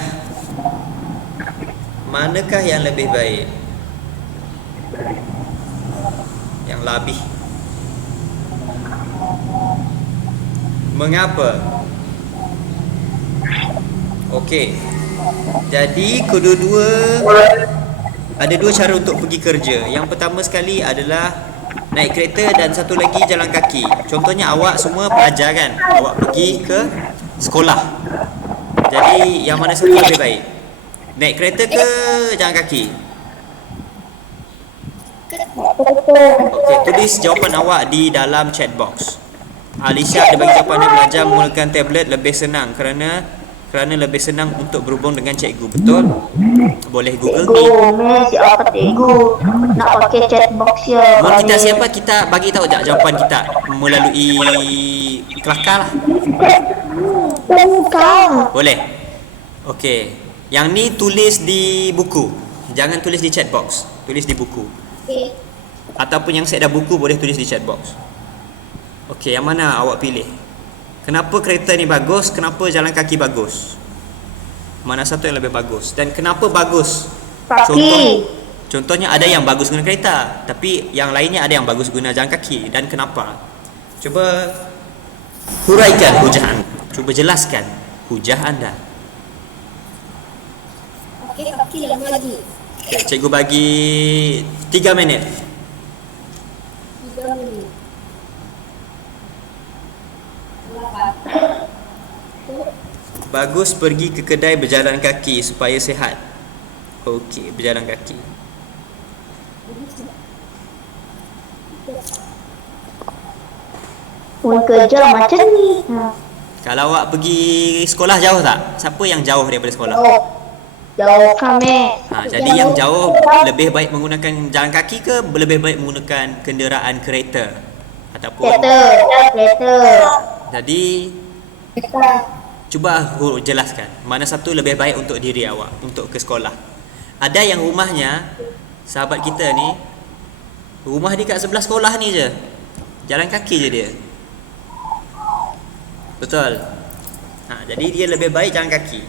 manakah yang lebih baik? Yang labih. Mengapa? Okey. Jadi kedua-dua ada dua cara untuk pergi kerja. Yang pertama sekali adalah naik kereta dan satu lagi jalan kaki. Contohnya awak semua pelajar kan? Awak pergi ke sekolah. Jadi yang mana satu lebih baik? Naik kereta ke jalan kaki? Okey, tulis jawapan awak di dalam chat box. Alicia dia bagi jawapan dia belajar menggunakan tablet lebih senang kerana lebih senang untuk berhubung dengan cikgu. Betul? Boleh Google ni. Siapa cikgu nak pakai chat box ya. Kita siapa, kita bagi tahu tak jawapan kita melalui kelakar lah. Boleh. Okey. Yang ni tulis di buku. Jangan tulis di chat box. Tulis di buku. Okay. Ataupun yang set dah buku boleh tulis di chat box. Okey, yang mana awak pilih? Kenapa kereta ni bagus? Kenapa jalan kaki bagus? Mana satu yang lebih bagus? Dan kenapa bagus? Contohnya ada yang bagus guna kereta, tapi yang lainnya ada yang bagus guna jalan kaki. Dan kenapa? Cuba huraikan hujah anda. Cuba jelaskan hujah anda. Okey, kaki yang lagi. Okay, cikgu bagi 3 minit. 3 minit. Bagus pergi ke kedai berjalan kaki supaya sihat. Okey, berjalan kaki. Pun kerja macam ni. Kalau awak pergi sekolah jauh tak? Siapa yang jauh daripada sekolah? Jauh kami. Jadi yang jauh lebih baik menggunakan jalan kaki ke lebih baik menggunakan kenderaan kereta? Ataupun Kereta. Jadi cuba jelaskan mana satu lebih baik untuk diri awak untuk ke sekolah. Ada yang rumahnya, sahabat kita ni, rumah dia kat sebelah sekolah ni je, jalan kaki je dia. Betul. Jadi dia lebih baik jalan kaki.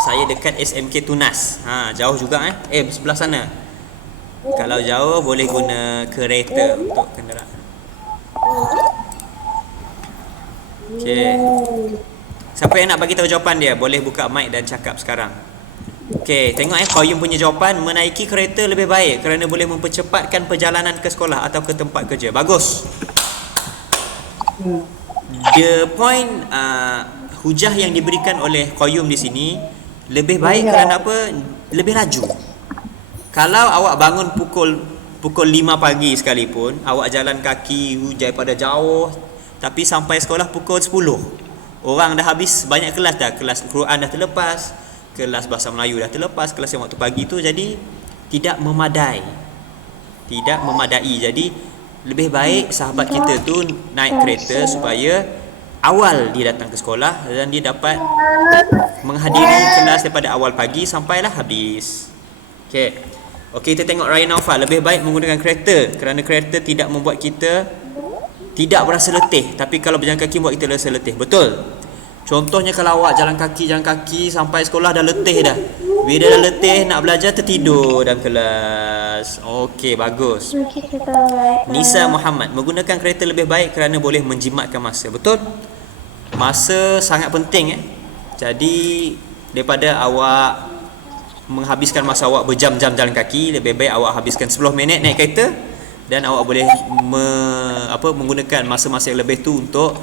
Saya dekat SMK Tunas. Jauh juga sebelah sana. Kalau jauh boleh guna kereta untuk kenderaan. Okey. Siapa yang nak bagi tahu jawapan dia? Boleh buka mic dan cakap sekarang. Okey, tengok Qayyum punya jawapan, menaiki kereta lebih baik kerana boleh mempercepatkan perjalanan ke sekolah atau ke tempat kerja. Bagus. The point hujah yang diberikan oleh Qayyum di sini, lebih baik kerana apa? Lebih laju. Kalau awak bangun pukul 5 pagi sekalipun, awak jalan kaki daripada jauh, tapi sampai sekolah pukul 10. Orang dah habis banyak kelas dah. Kelas Quran dah terlepas, kelas bahasa Melayu dah terlepas, kelas yang waktu pagi tu, jadi tidak memadai. Jadi lebih baik sahabat kita tu naik kereta supaya awal dia datang ke sekolah dan dia dapat menghadiri kelas daripada awal pagi sampailah habis. Okey, kita tengok Ryan Naufal. Lebih baik menggunakan kereta kerana kereta tidak membuat kita tidak berasa letih, tapi kalau berjalan kaki buat kita rasa letih. Betul. Contohnya kalau awak jalan kaki sampai sekolah dah letih dah. Bila dah letih nak belajar tertidur dalam kelas. Okey, bagus. Nisa Muhammad, menggunakan kereta lebih baik kerana boleh menjimatkan masa. Betul. Masa sangat penting Jadi daripada awak menghabiskan masa awak berjam-jam jalan kaki, lebih baik awak habiskan 10 minit naik kereta dan awak boleh menggunakan masa-masa yang lebih tu untuk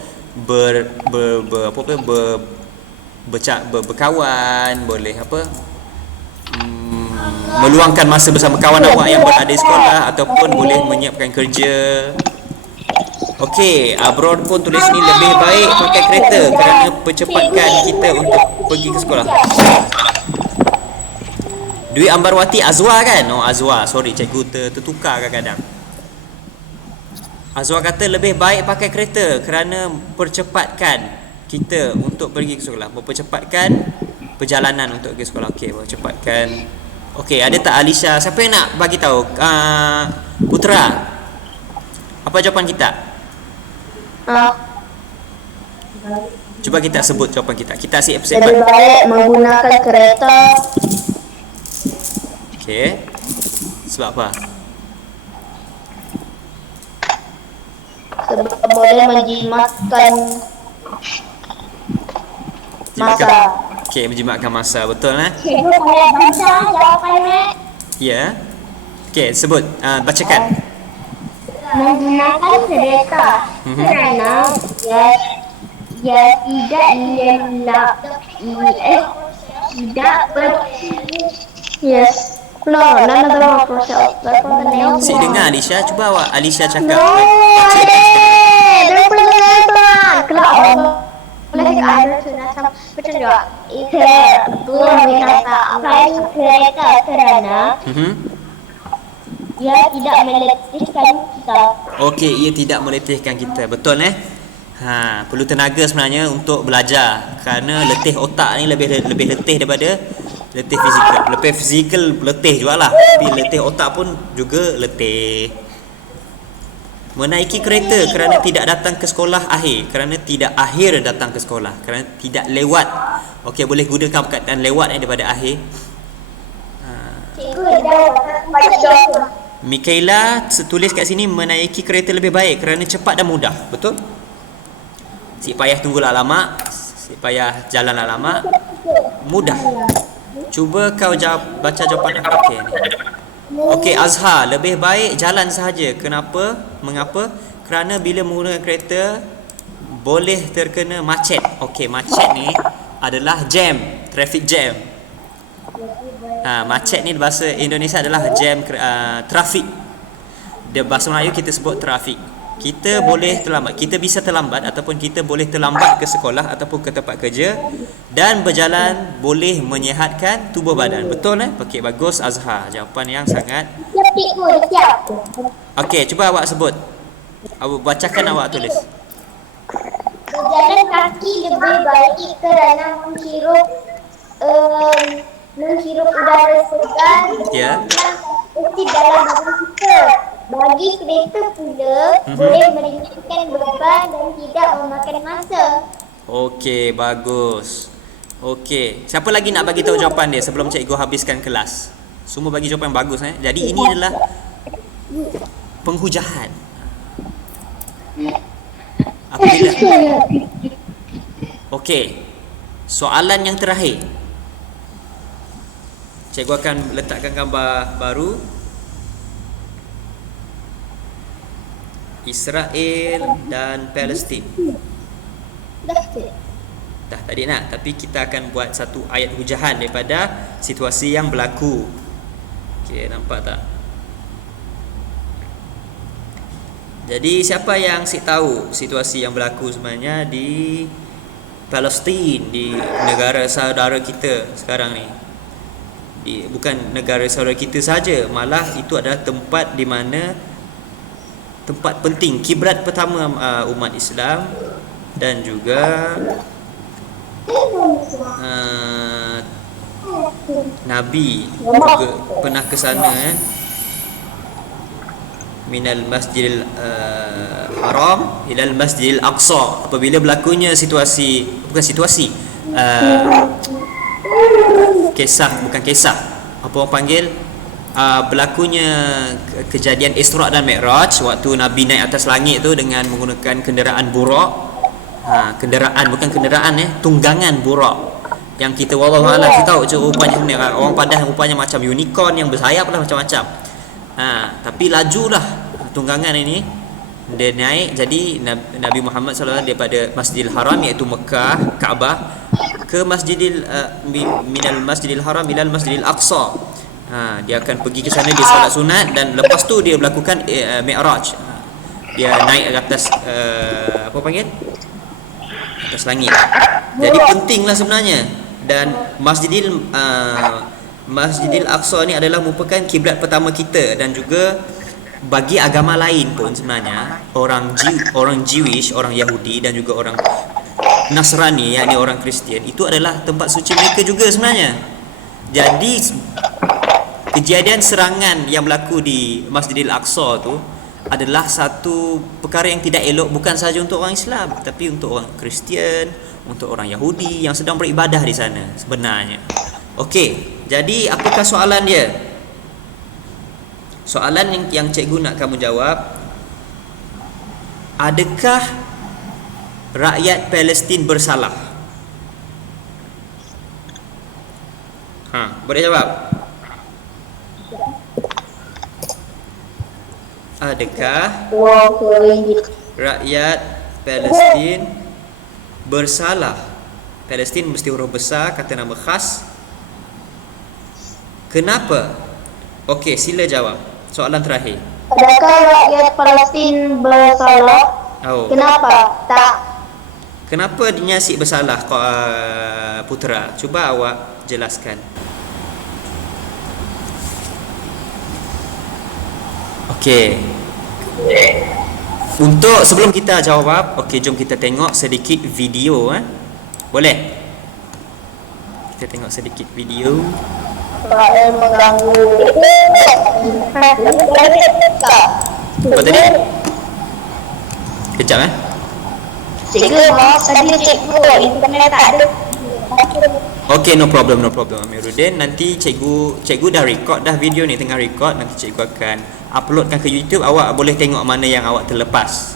berkawan, boleh meluangkan masa bersama kawan awak yang berada di sekolah ataupun boleh menyiapkan kerja. Okey, Abron pun tulis ni lebih baik pakai kereta kerana percepatkan kita untuk pergi ke sekolah. Dwi Ambarwati Azwa kan? Azwa, sorry cikgu tertukar kadang-kadang. Azwar kata lebih baik pakai kereta kerana percepatkan kita untuk pergi ke sekolah, mempercepatkan perjalanan untuk pergi sekolah. Okey, percepatkan. Okey, ada tak Alisha? Siapa yang nak bagi tahu? Putra. Apa jawapan kita? Cuba kita sebut jawapan kita. Kita siap-siap. Lebih baik menggunakan kereta. Okey. Sebab apa? Sebab boleh menjimatkan masa. Okey, menjimatkan masa. Betul Cikgu saya baca jawapannya. Ya. Okey, sebut. Bacakan. Menggunakan kereta kerana ia tidak tidak Yes. No, none of them are for sale. They're for the nail Sik salon. dengar Alisha. Cuba awak Alisha cakap. No, they're for the nail salon. Kelak boleh ada macam macam juga. belum dikatakan kereta kerana ia tidak meletihkan kita. Okey, ia tidak meletihkan kita. Betul perlu tenaga sebenarnya untuk belajar kerana letih otak ni lebih letih daripada letih fizikal. Letih fizikal letih jugalah, tapi letih otak pun juga letih. Menaiki kereta kerana tidak datang ke sekolah akhir, kerana tidak akhir datang ke sekolah, kerana tidak lewat. Okey, boleh gunakan perkataan lewat daripada akhir. Cikgu dah Mikaela tulis kat sini menaiki kereta lebih baik kerana cepat dan mudah. Betul? Si payah tunggulah lama, si payah jalanlah lama, mudah. Cuba kau baca jawapan apa okey ni. Okey, Azhar, lebih baik jalan sahaja. Kenapa? Mengapa? Kerana bila menggunakan kereta boleh terkena macet. Okey, macet ni adalah jam, traffic jam. Macet ni bahasa Indonesia adalah jam trafik. Dia bahasa Melayu kita sebut trafik. Kita boleh terlambat, kita bisa terlambat ataupun kita boleh terlambat ke sekolah ataupun ke tempat kerja, dan berjalan boleh menyihatkan tubuh badan. Betul Okey, bagus Azhar. Jawapan yang sangat. siap. Okey, cuba awak sebut. Awak bacakan, awak tulis. Berjalan kaki lebih baik kerana menghirup udara segar Ya. mesti dalam badan kita. Bagi kereta pula boleh meringankan beban dan tidak memakan masa. Okey, bagus. Okey, siapa lagi nak bagi tahu jawapan dia sebelum cikgu habiskan kelas? Semua bagi jawapan yang bagus Jadi ini adalah penghujahan. Apabila Okey. Soalan yang terakhir. Cikgu akan letakkan gambar baru. Israel dan Palestin. Dah tadi tapi kita akan buat satu ayat hujahan daripada situasi yang berlaku. Okey, nampak tak? Jadi siapa yang tahu situasi yang berlaku sebenarnya di Palestin, di negara saudara kita sekarang ni? Bukan negara saudara kita saja, malah itu adalah tempat di mana tempat penting, kiblat pertama umat Islam, dan juga Nabi juga pernah ke sana minal masjidil haram ilal masjidil aqsa. Apabila berlakunya kisah, apa orang panggil, berlakunya kejadian Isra' dan Mi'raj, waktu Nabi naik atas langit tu dengan menggunakan kenderaan burak. Tunggangan burak yang kita wallahu a'lam, kita tahu rupanya orang padah rupanya macam unicorn yang bersayap lah, macam-macam. Tapi lajulah tunggangan ini, dia naik. Jadi Nabi Muhammad SAW daripada Masjidil Haram, iaitu Mekah, Kaabah, ke minal Masjidil Haram ilal Masjidil Aqsa. Dia akan pergi ke sana, dia solat sunat, dan lepas tu dia melakukan Mi'raj. Dia naik ke atas atas langit. Jadi pentinglah sebenarnya. Dan Masjidil Aqsa ni adalah merupakan kiblat pertama kita, dan juga bagi agama lain pun sebenarnya orang Jewish, orang Yahudi dan juga orang Nasrani, yakni orang Kristian, itu adalah tempat suci mereka juga sebenarnya. Jadi kejadian serangan yang berlaku di Masjidil Aqsa tu adalah satu perkara yang tidak elok, bukan sahaja untuk orang Islam tapi untuk orang Kristian, untuk orang Yahudi yang sedang beribadah di sana sebenarnya. Okey, jadi apakah soalan dia? Soalan yang cikgu nak kamu jawab, adakah rakyat Palestin bersalah? Boleh jawab? Adakah rakyat Palestin bersalah? Palestin mesti huruf besar, kata nama khas. Kenapa? Okey, sila jawab. Soalan terakhir. Adakah rakyat Palestin bersalah? Kenapa? Tak. Kenapa dia si bersalah, Putera? Cuba awak jelaskan. Okey. Untuk sebelum kita jawab, okey, jom kita tengok sedikit video. Boleh? Kita tengok sedikit video. Israel mengganggu. Apa tadi? Kejap Cikgu, saya cikgu, internet tak ada. Okay, no problem Amiruddin. Nanti cikgu dah record dah video ni, tengah record. Nanti cikgu akan uploadkan ke YouTube. Awak boleh tengok mana yang awak terlepas.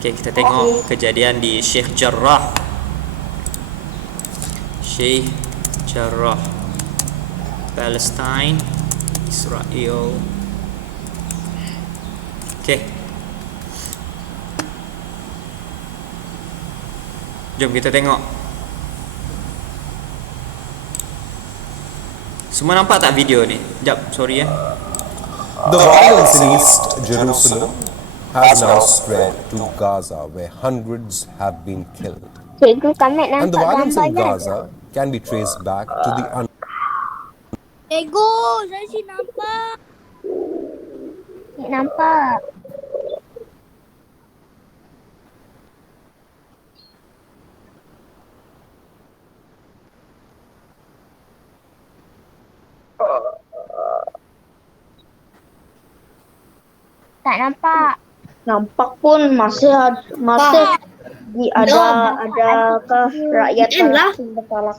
Okay, kita tengok kejadian di Sheikh Jarrah, Palestine, Israel. Okay, jom kita tengok. Semua nampak tak video ni? Sekejap, sorry. The violence in East Jerusalem has now spread to Gaza, where hundreds have been killed. Cikgu, kami And the nampak violence in gambar Gaza can be traced back to the Cikgu, saya sih nampak. nampak. Tak nampak. Nampak pun masih adakah rakyat Palestin bersalah?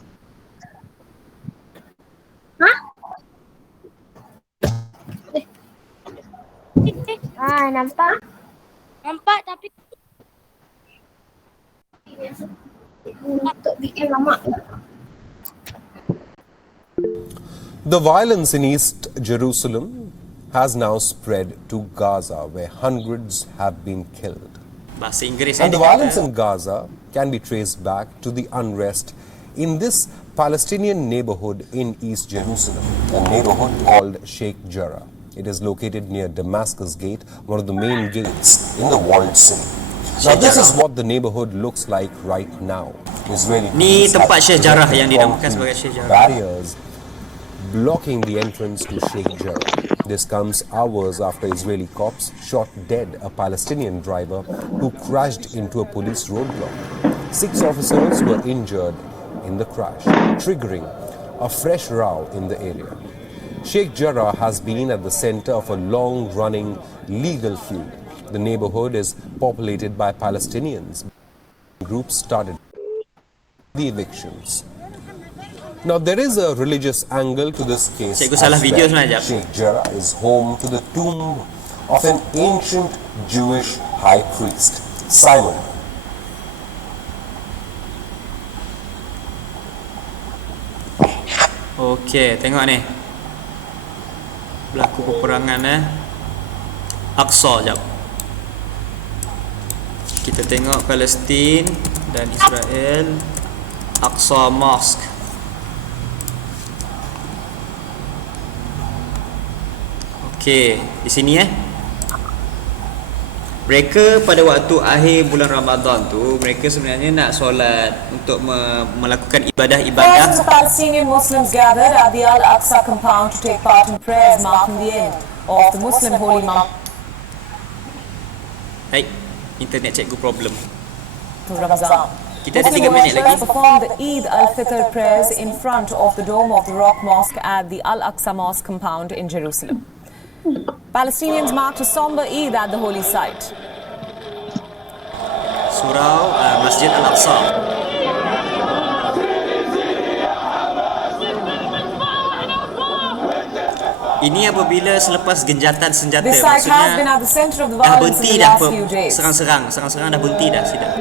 Nampak. Nampak tapi The violence in East Jerusalem has now spread to Gaza, where hundreds have been killed. Bahasa Inggeris And ni the violence in Gaza can be traced back to the unrest in this Palestinian neighborhood in East Jerusalem, a neighborhood called Sheikh Jarrah. It is located near Damascus Gate, one of the main gates in the walled city. Now this is what the neighborhood looks like right now. Israeli Ni police tempat have Sheikh Jarrah erected yang dinamakan concrete sebagai Sheikh Jarrah. barriers blocking the entrance to Sheikh Jarrah. This comes hours after Israeli cops shot dead a Palestinian driver who crashed into a police roadblock. 6 officers were injured in the crash, triggering a fresh row in the area. Sheikh Jarrah has been at the center of a long-running legal feud. The neighborhood is populated by Palestinians. Groups started the evictions. Now there is a religious angle to this case. Cikgu salah as video well. sebenarnya. Sheikh Jarrah is home to the tomb of an ancient Jewish high priest, Simon. Okey, tengok ni. Berlaku peperangan Aqsa jap. Kita tengok Palestin dan Israel. Aqsa Mosque. Okey, di sini mereka pada waktu akhir bulan Ramadan tu, mereka sebenarnya nak solat untuk melakukan ibadah-ibadah. Thousands of Palestinian Muslims gathered at the Al-Aqsa compound to take part in prayers marking the end of the Muslim holy month Hai, internet cikgu problem. of Ramzan. Kita ada 3 Muslim minit lagi. worshippers performed the Eid al-Fitr prayers in front of the dome of the Rock Mosque at the Al-Aqsa Mosque compound in Jerusalem. Palestinians marked a somber Eid at the holy site. Surau Masjid Al-Aqsa. Ini apabila selepas genjatan senjata, This site has been maksudnya at the center of the dah violence berhenti in the dah last few days. serang-serang dah berhenti dah sudah.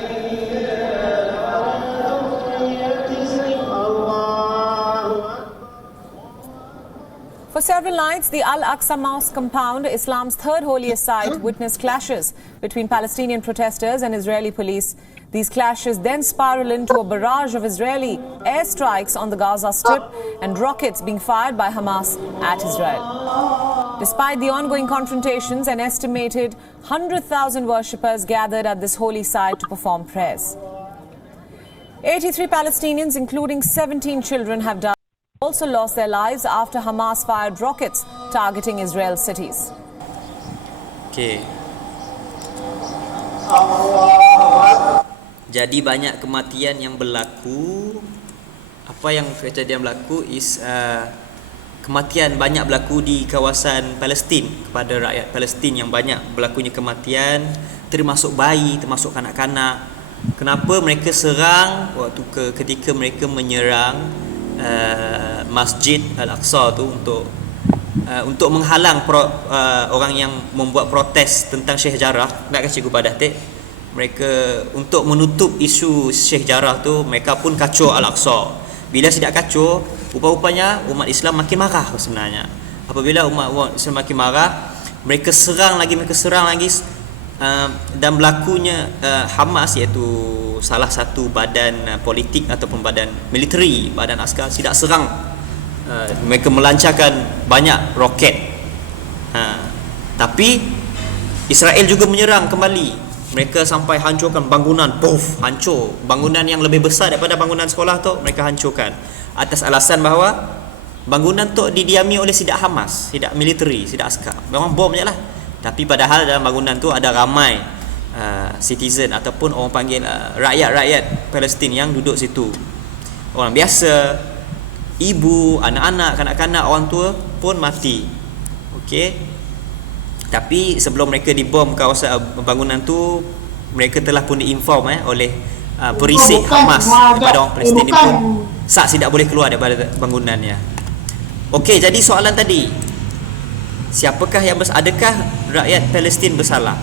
For several nights, the Al-Aqsa Mosque compound, Islam's third holiest site, witnessed clashes between Palestinian protesters and Israeli police. These clashes then spiral into a barrage of Israeli airstrikes on the Gaza Strip and rockets being fired by Hamas at Israel. Despite the ongoing confrontations, an estimated 100,000 worshippers gathered at this holy site to perform prayers. 83 Palestinians, including 17 children, have died. Also lost their lives after Hamas fired rockets targeting Israel's cities. Okey. Jadi banyak kematian yang berlaku. Apa yang kejadian berlaku is kematian banyak berlaku di kawasan Palestin, kepada rakyat Palestin yang banyak berlakunya kematian, termasuk bayi, termasuk kanak-kanak. Kenapa mereka serang waktu ketika mereka menyerang Masjid Al-Aqsa tu untuk menghalang orang yang membuat protes tentang Syekh Jarrah. Nakkan Cikgu Badatik, mereka untuk menutup isu Syekh Jarrah tu, mereka pun kacau Al-Aqsa. Bila tidak kacau, rupa-rupanya umat Islam makin marah sebenarnya. Apabila umat Islam makin marah, mereka serang lagi dan berlakunya Hamas, iaitu salah satu badan politik ataupun badan militeri, badan askar, tidak serang. Mereka melancarkan banyak roket. Tapi Israel juga menyerang kembali. Mereka sampai hancurkan bangunan, hancur. Bangunan yang lebih besar daripada bangunan sekolah tu mereka hancurkan atas alasan bahawa bangunan tu didiami oleh sidak Hamas, sidak militeri, sidak askar. Memang bom je lah. Tapi padahal dalam bangunan tu ada ramai citizen ataupun orang panggil rakyat-rakyat Palestin yang duduk situ. Orang biasa, ibu, anak-anak, kanak-kanak, orang tua pun mati. Okey. Tapi sebelum mereka dibom kawasan bangunan tu, mereka telah pun diinform oleh perisik Hamas kepada orang Palestin ni pun tidak boleh keluar daripada bangunannya. Okey, jadi soalan tadi, siapakah yang adakah rakyat Palestin bersalah?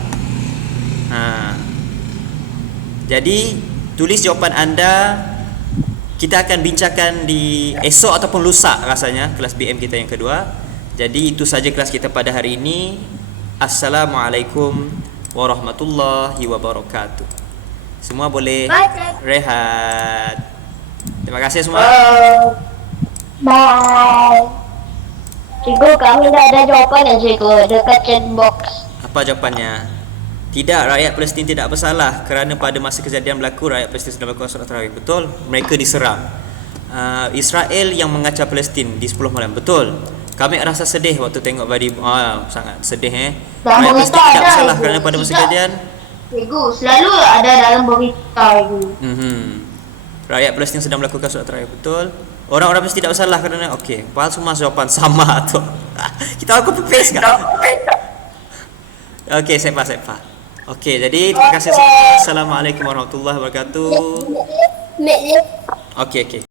Jadi tulis jawapan anda. Kita akan bincangkan di esok ataupun lusa rasanya, kelas BM kita yang kedua. Jadi itu saja kelas kita pada hari ini. Assalamualaikum warahmatullahi wabarakatuh. Semua boleh rehat. Terima kasih semua. Bye. Cikgu, kami dah ada jawapan ya cikgu dekat chat box. Apa jawapannya? Tidak, rakyat Palestin tidak bersalah kerana pada masa kejadian berlaku rakyat Palestin sedang melakukan solat tarawih. Betul, mereka diserang. Israel yang mengacau Palestin di 10 malam. Betul. Kami rasa sedih waktu tengok sangat sedih Rakyat Palestin tidak bersalah kerana pada masa kejadian. Cikgu, selalu ada dalam berita itu. Rakyat Palestin sedang melakukan solat tarawih. Betul. Orang-orang Palestin tidak bersalah kerana padahal semua jawapan sama tu. Kita aku paste kan? Okey, sepa. Okey, jadi terima kasih semua. Assalamualaikum warahmatullahi wabarakatuh. Okey.